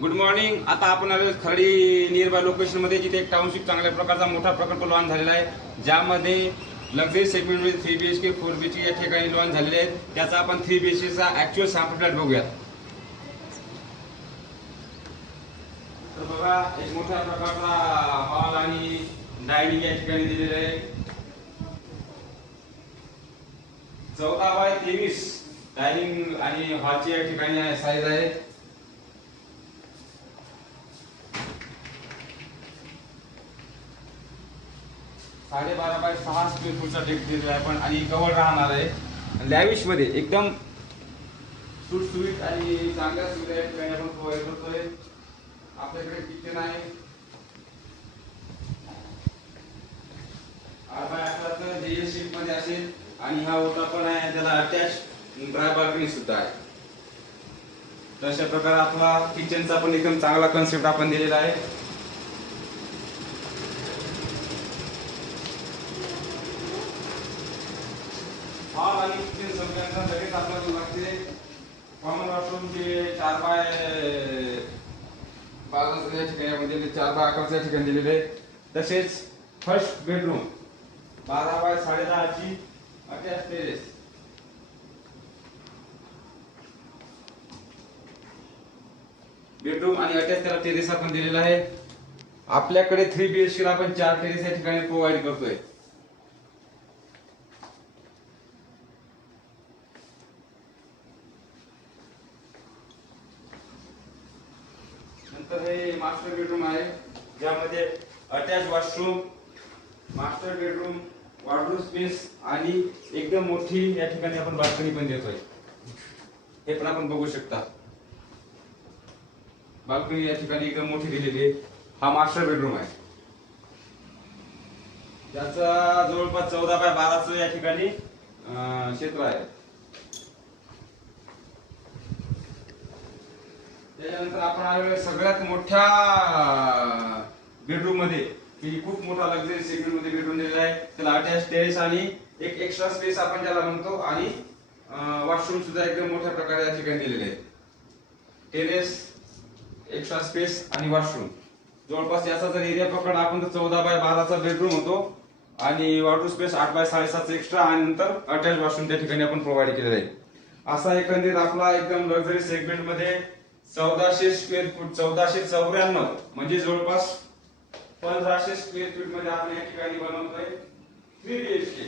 Good morning. आता आपण आलो खर्डी नियर बाय लोकेशन मध्ये, जिथे एक टाउनशिप चांगल्या प्रकारचा मोठा प्रकल्प लॉन्च झालेला आहे, ज्यामध्ये लक्झरी सेगमेंटमध्ये 3 BHK 4 BHK या ठिकाणी लॉन्च झालेले आहेत. त्याचा आपण 3 BHK चा ऍक्च्युअल सॅम्पल फ्लॅट बघूयात. तर बघा, एक मोठ्या प्रकारचा हॉल आणि डायनिंग या ठिकाणी दिलेले आहे. 14x23 डायनिंग आणि हॉलची या ठिकाणी साईज आहे. 12.5x6 स्क्वेअर फूटचा डेक दिलेला आहे पण, आणि कव्हर राहणार आहे. लॅविश मध्ये एकदम सुटसुटीत आणि चांगल्या सुविधा या ठिकाणी आपण प्रोव्हाइड करतोय. आपल्याकडे किचन आहे, 8x8 जेएस शीट मध्ये असेल, आणि हा ओटा पण आहे, त्याला अटॅच ड्राय बाल्कनी सुद्धा आहे. तशा प्रकारे आपला किचनचा पण एकदम चांगला कन्सेप्ट आपण दिलेला आहे. हॉल आणि किचन सगळ्यांना लगेच आपल्याला लागते. कॉमन वॉशरूमचे 4x12 या ठिकाणी 4x11 या ठिकाणी दिलेले. तसेच फर्स्ट बेडरूम 12x10.5 ची अटॅच टेरेस. बेडरूम आणि अटॅच त्याला टेरेस आपण दिलेला आहे. आपल्याकडे 3 BHK ला आपण 4 टेरेस या ठिकाणी प्रोव्हाइड करतोय. नंतर हे मास्टर बेडरूम आहे, ज्यामध्ये attach washroom, master bedroom, wardrobe space आणि एकदम मोठी या ठिकाणी आपण बाल्कनी पण देतोय. हे पण आपण बघू शकता. बाल्कनी या ठिकाणी एकदम मोठी दिलेली आहे. हा मास्टर बेडरूम आहे, त्याचा जवळपास 14x12 या ठिकाणी क्षेत्र आहे. त्याच्यानंतर आपण आलेलो सगळ्यात मोठ्या बेडरूम मध्ये, की खूप मोठा लक्झरी सेगमेंट मध्ये बेडरूम दिलेला आहे. त्याला अटॅच टेरेस आणि एक एक्स्ट्रा स्पेस आपण ज्याला म्हणतो, आणि वॉशरूम सुद्धा एकदम मोठ्या प्रकारे या ठिकाणी दिलेले आहे. टेरेस, एक्स्ट्रा स्पेस आणि वॉशरूम. जवळपास याचा जर एरिया पकड आपण तर 14x12चा बेडरूम होतो, आणि वॉर्डरोब स्पेस 8x7.5 एक्स्ट्रा, आणि नंतर अटॅच वॉशरूम त्या ठिकाणी आपण प्रोव्हाइड केलेला आहे. असा एकंदरीत आपला एकदम लक्झरी सेगमेंट मध्ये 1400 स्क्वेअर फूट, 1494 म्हणजे जवळपास 1500 स्क्वेअर फीट मध्ये आपण या ठिकाणी बनवतोय 3 BHK.